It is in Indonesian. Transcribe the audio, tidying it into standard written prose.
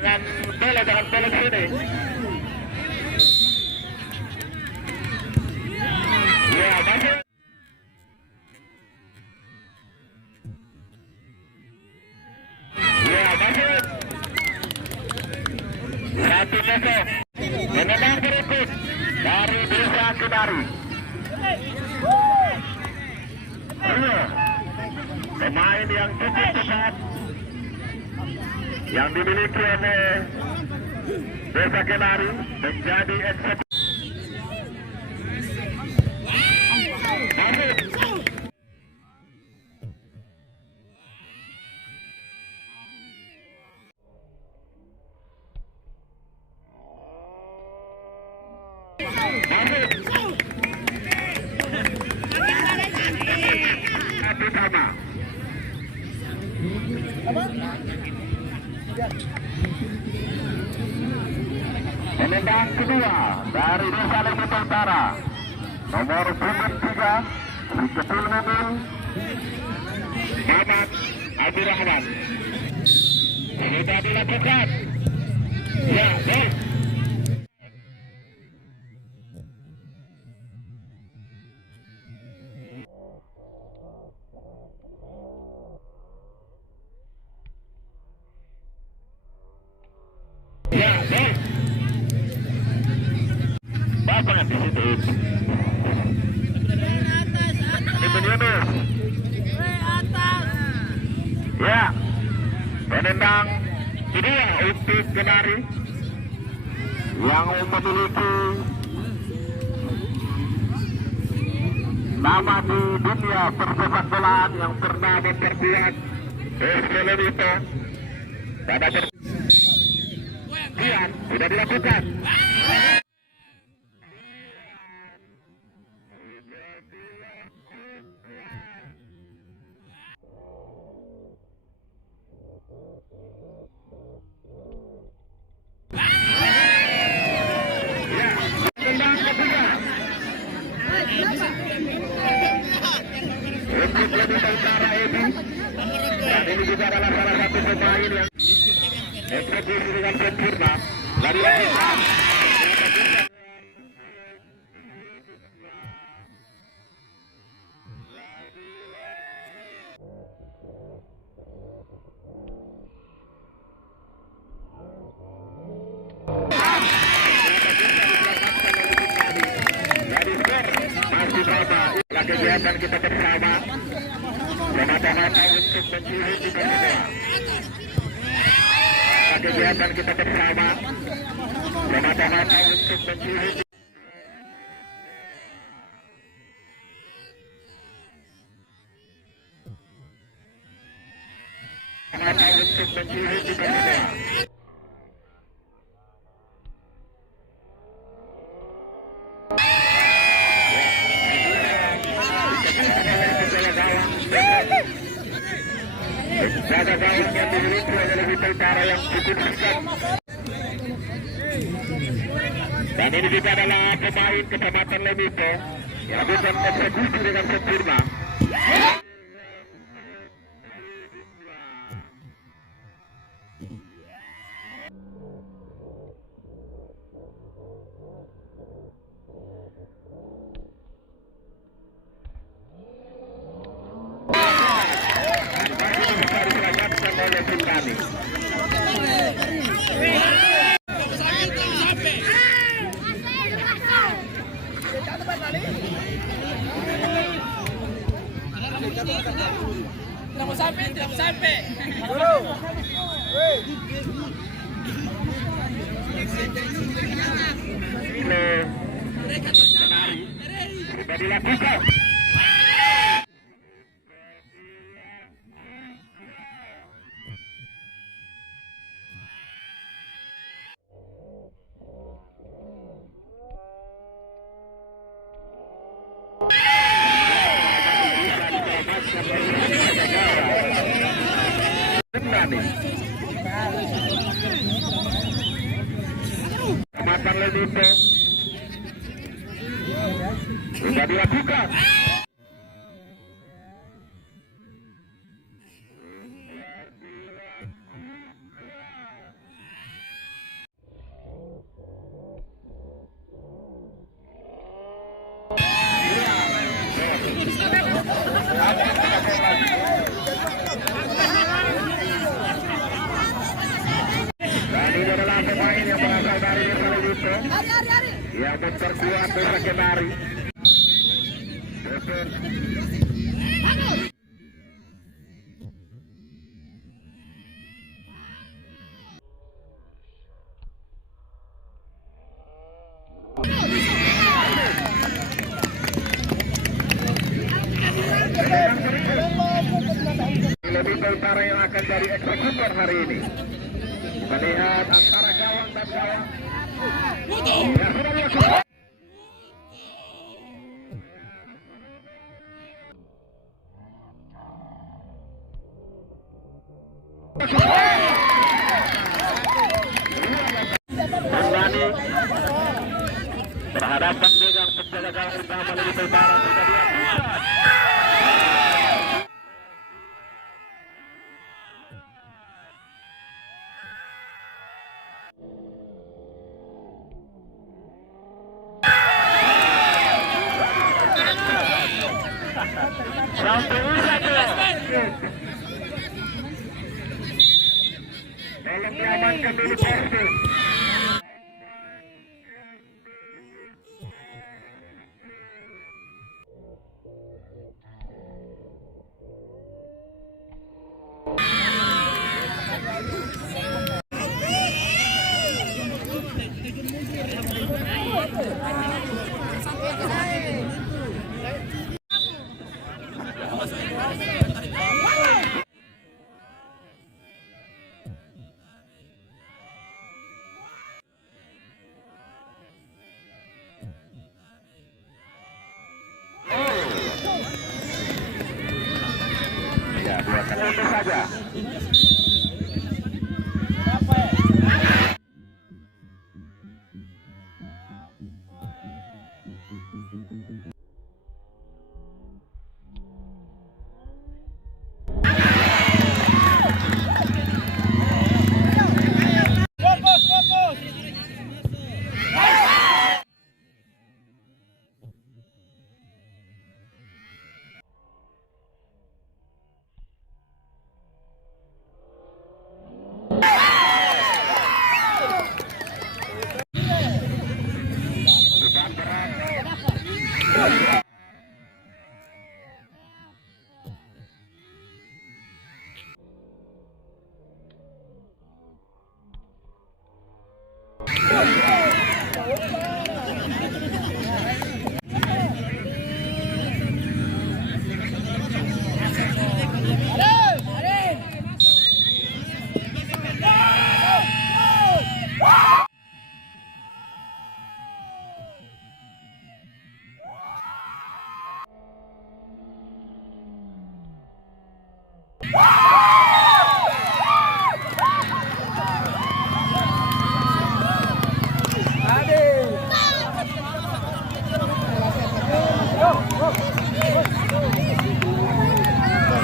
Jangan belok sini. Ya, masuk. Ya, masuk. 1-0. Menendang berikut dari Desa Kedari. Rio, pemain yang cukup cepat yang dimiliki oleh Desa Kedari menjadi eksekutif. Pertama penendang kedua dari Desa Lembut Utara nomor 3 si kecil mobil Mamat Abdurrahman sudah dilakukan. Ya, gol. Ya, gol. Bapak di situ. Ibn Yunus. Ya, penendang kedua untuk Kedari yang memiliki nama di dunia persepak bolaan yang pernah memperkuat Estelonito pada pertandingan sudah dilakukan. Untuk Desa Utara ini, dan ini juga adalah salah satu pemain yang eksekusi dengan sempurna. Lari lagi. Kegiatan kita bersama semata-mata untuk mencuri kita semua. Kegiatan kita bersama semata-mata untuk mencuri kita semua. Jaga gawang yang dimiliki oleh Desa Utara yang cukup dekat. Dan ini juga adalah pemain Kecamatan Lemito yang bisa eksekusi dengan sempurna. Oleh tim kami. Tidak mau sampai. Sudah dilakukan. Kecamatan Lemito sudah dilakukan. yang memperkuat Desa Kenari. Lebih ke utara yang akan jadi eksekutor hari ini. Melihat antara gawang dan gawang. Ya, sudah masuk. Mandani berhadapan dengan penjaga gawang utama lebih ke utara sudah dilakukan. Sampai satu. Tolong diamankan dulu poste. Ya, 2 kali saja.